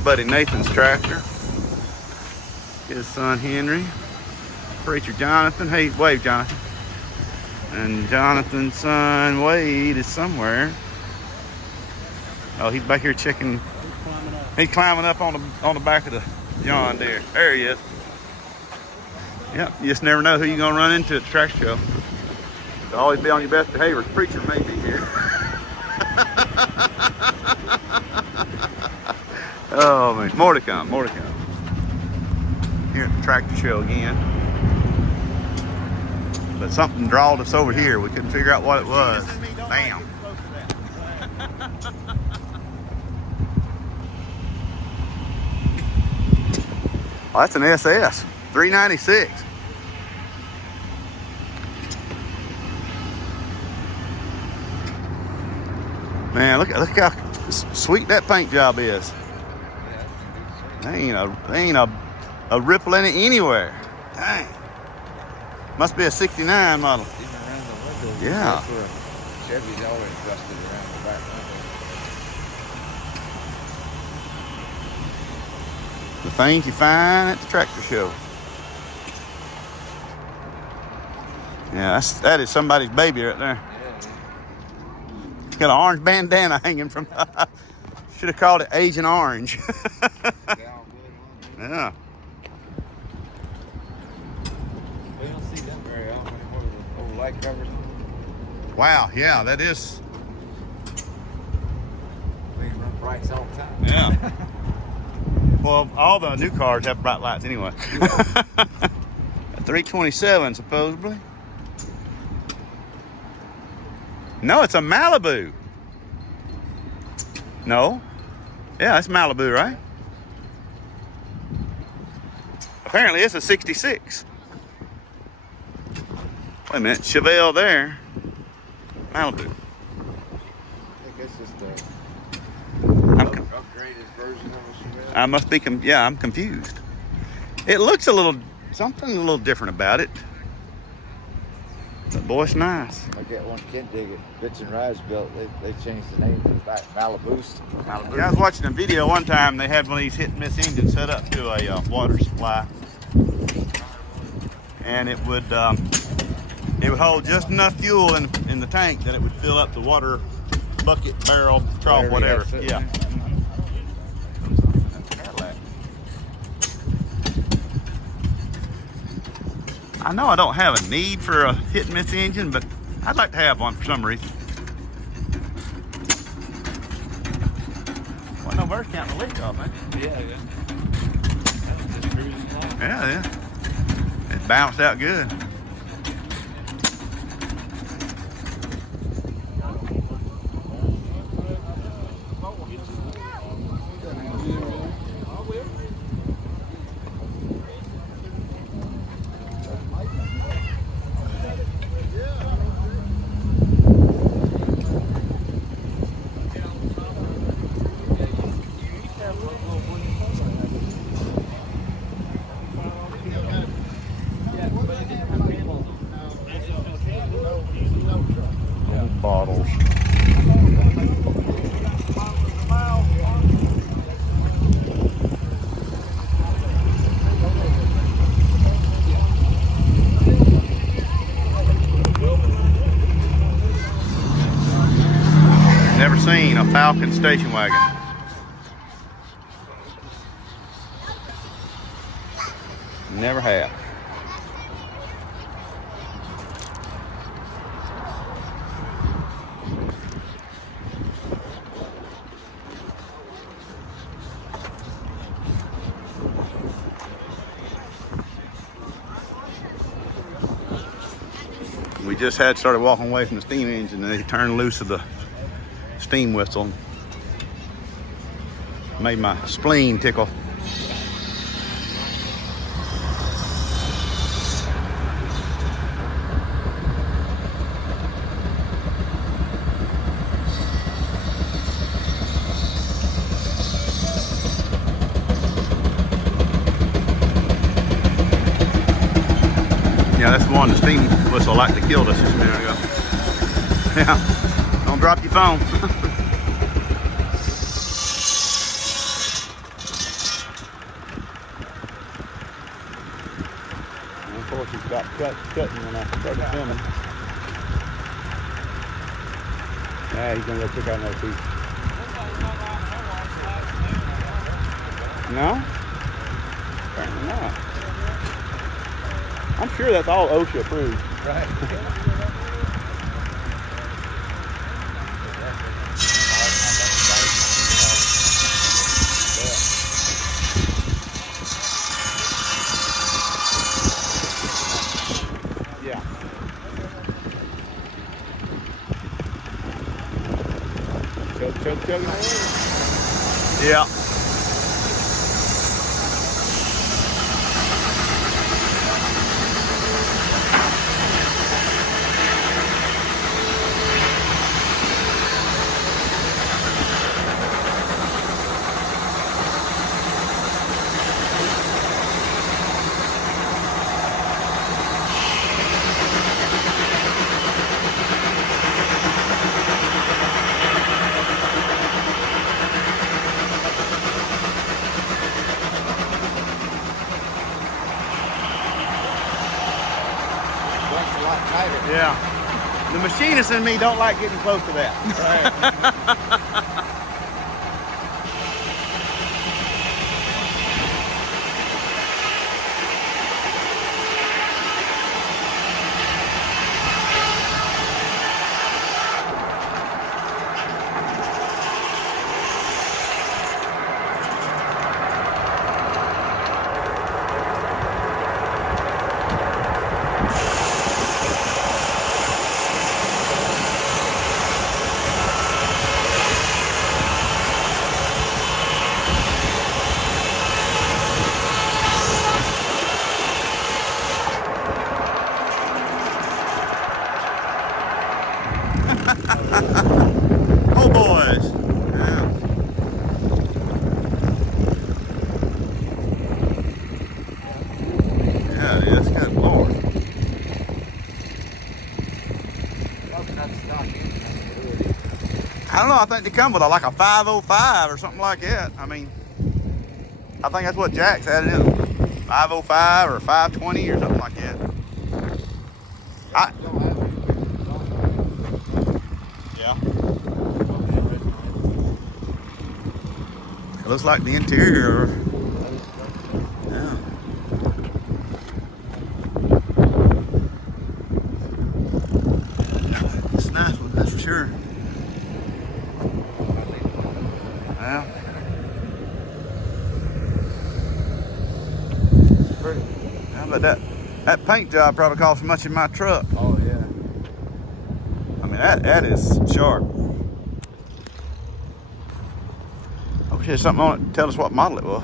my buddy Nathan's tractor. His son Henry. Preacher Jonathan. Hey, wave, Jonathan. And Jonathan's son Wade is somewhere. Oh, he's back here checking. He's climbing up on the back of the John Deere. There he is. Yep, you just never know who you're gonna run into at the tractor show. So always be on your best behavior. The preacher may be here. Oh man, more to come, more to come. Here at the tractor show again. But something drawed us over here. We couldn't figure out what it was. Bam. Oh, that's an SS 396. Man, look how sweet that paint job is. There ain't a ripple in it anywhere. Dang. Must be a 69 model. Even around the windows. Yeah. That's where Chevy's always dusted around the back window. The things you find at the tractor show. Yeah, that is somebody's baby right there. It's got an orange bandana hanging from. Should have called it Agent Orange. Yeah. We don't see them very often anymore. The old light covers. Wow. Yeah, that is. They run brights all the time. Yeah. Well, all the new cars have bright lights anyway. A 327 supposedly. No, it's a Malibu. No. Yeah, it's Malibu, right? Apparently it's a 66. Wait a minute, Chevelle there. Malibu. I think it's just the upgraded version of a Chevelle. I must be, yeah, I'm confused. It looks something a little different about it. But boy, it's nice. Like that one Kent Dig at Bitch and Rides built, they changed the name to the back Malibu. Yeah, I was watching a video one time. They had one of these hit and miss engines set up to a water supply, and it would hold just enough fuel in the tank that it would fill up the water bucket, barrel, trough, whatever. Yeah. I know I don't have a need for a hit and miss engine, but I'd like to have one for some reason. Well, no bird's counting the leak off, man. Yeah. Just cruising along. Yeah. It bounced out good. Bottles. Never seen a Falcon station wagon. Never have. We just started walking away from the steam engine, and they turned loose of the steam whistle. Made my spleen tickle. Yeah, that's the one, the steam whistle like to killed us just a minute ago. Yeah, don't drop your phone. cutting when I started filming. Yeah, he's gonna go check out another piece. No? Apparently not. I'm sure that's all OSHA approved. Right. Yeah. Chug. Yeah. That's a lot tighter. Yeah. The machinist and me don't like getting close to that. Oh boys. Yeah. Yeah, it is. Good Lord. I don't know. I think they come with like a 505 or something like that. I mean, I think that's what Jack's had in it. 505 or 520 or something like that. Yeah. It looks like the interior. Yeah. It's a nice one, that's for sure. Yeah. Pretty. Yeah, but that paint job probably cost much in my truck. Oh yeah. I mean, that is sharp. I wish there was something on it to tell us what model it was.